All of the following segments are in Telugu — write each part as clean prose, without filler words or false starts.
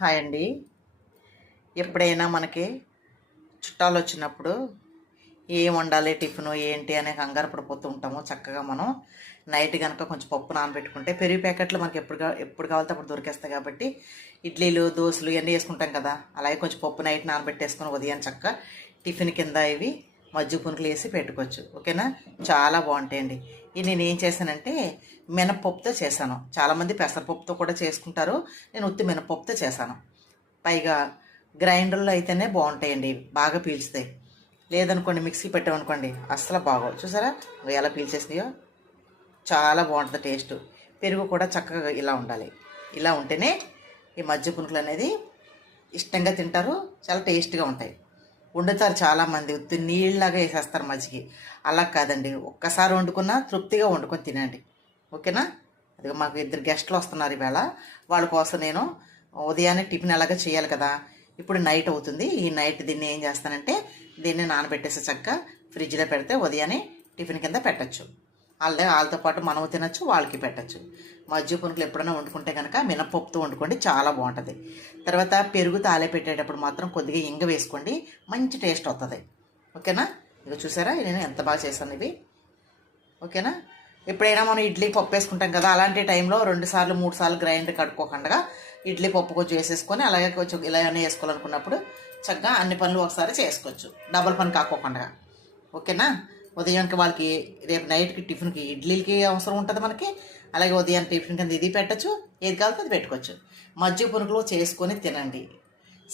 హాయ్ అండి. ఎప్పుడైనా మనకి చుట్టాలు వచ్చినప్పుడు ఏం వండాలి టిఫిను ఏంటి అనే కంగారు పడిపోతూ ఉంటాము. చక్కగా మనం నైట్ కనుక కొంచెం పప్పు నానబెట్టుకుంటే పెరుగు ప్యాకెట్లు మనకి ఎప్పుడు కావాలితే అప్పుడు దొరికేస్తాయి కాబట్టి ఇడ్లీలు దోశలు ఇవన్నీ వేసుకుంటాం కదా. అలాగే కొంచెం పప్పు నైట్ నానబెట్టేసుకొని ఉదయం చక్కగా టిఫిన్ కింద ఇవి మజ్జిగ పునుకులు వేసి పెట్టుకోవచ్చు. ఓకేనా, చాలా బాగుంటాయండి. ఇది నేను ఏం చేశానంటే మినపప్పుతో చేశాను. చాలామంది పెసరపప్పుతో కూడా చేసుకుంటారు. నేను ఉత్తి మినపప్పుతో చేశాను. పైగా గ్రైండర్లో అయితేనే బాగుంటాయండి, బాగా పీల్చుతాయి. లేదనుకోండి మిక్సీ పెట్టామనుకోండి అస్సలు బాగోవు. చూసారా ఎలా పీల్చేసినాయో, చాలా బాగుంటుంది టేస్ట్. పెరుగు కూడా చక్కగా ఇలా ఉండాలి. ఇలా ఉంటేనే ఈ మజ్జిగ పునుకులు అనేది ఇష్టంగా తింటారు, చాలా టేస్ట్గా ఉంటాయి. వండుతారు చాలామంది ఉత్తి నీళ్ళలాగా వేసేస్తారు మజ్జిగ. అలా కాదండి, ఒక్కసారి వండుకున్నా తృప్తిగా వండుకొని తినండి. ఓకేనా. అది మాకు 2 గెస్టులు వస్తున్నారు ఈవేళ. వాళ్ళ కోసం నేను ఉదయాన్నే టిఫిన్ ఎలాగ చేయాలి కదా. ఇప్పుడు నైట్ అవుతుంది. ఈ నైట్ దీన్ని ఏం చేస్తానంటే దీన్ని నానబెట్టేసి చక్కగా ఫ్రిడ్జ్లో పెడితే ఉదయాన్నే టిఫిన్ కింద పెట్టచ్చు. వాళ్ళతో పాటు మనం తినచ్చు, వాళ్ళకి పెట్టచ్చు. మజ్జిగ పునుకులు ఎప్పుడైనా వండుకుంటే కనుక మినపప్పుతో వండుకోండి, చాలా బాగుంటుంది. తర్వాత పెరుగు తాలే పెట్టేటప్పుడు మాత్రం కొద్దిగా ఇంగ వేసుకోండి, మంచి టేస్ట్ వస్తుంది. ఓకేనా. ఇక చూసారా నేను ఎంత బాగా చేశాను ఇవి. ఓకేనా. ఎప్పుడైనా మనం ఇడ్లీ పప్పు వేసుకుంటాం కదా, అలాంటి టైంలో 2 సార్లు 3 సార్లు గ్రైండర్ కడుక్కోకుండా ఇడ్లీ పప్పు కొంచెం వేసేసుకొని అలాగే కొంచెం ఇలా అన్నీ వేసుకోవాలనుకున్నప్పుడు చక్కగా అన్ని పనులు ఒకసారి చేసుకోవచ్చు, డబల్ పని కాకోకుండా. ఓకేనా. ఉదయానికి వాళ్ళకి రేపు నైట్కి టిఫిన్కి ఇడ్లీలకి అవసరం ఉంటుంది మనకి. అలాగే ఉదయం టిఫిన్ కింద ఇది పెట్టచ్చు, ఏది కావాలో అది పెట్టుకోవచ్చు. మజ్జిగ పునుకులు చేసుకొని తినండి.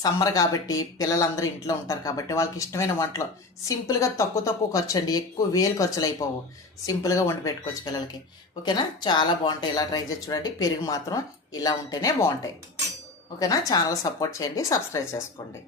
సమ్మర్ కాబట్టి పిల్లలందరూ ఇంట్లో ఉంటారు కాబట్టి వాళ్ళకి ఇష్టమైన వంటలు సింపుల్గా తక్కువ ఖర్చు అండి, ఎక్కువ వేలు ఖర్చులు అయిపోవు. సింపుల్గా వండి పెట్టుకోవచ్చు పిల్లలకి. ఓకేనా, చాలా బాగుంటాయి. ఇలా ట్రై చేసి చూడండి. పెరుగు మాత్రం ఇలా ఉంటేనే బాగుంటాయి. ఓకేనా. ఛానల్ సపోర్ట్ చేయండి, సబ్స్క్రైబ్ చేసుకోండి.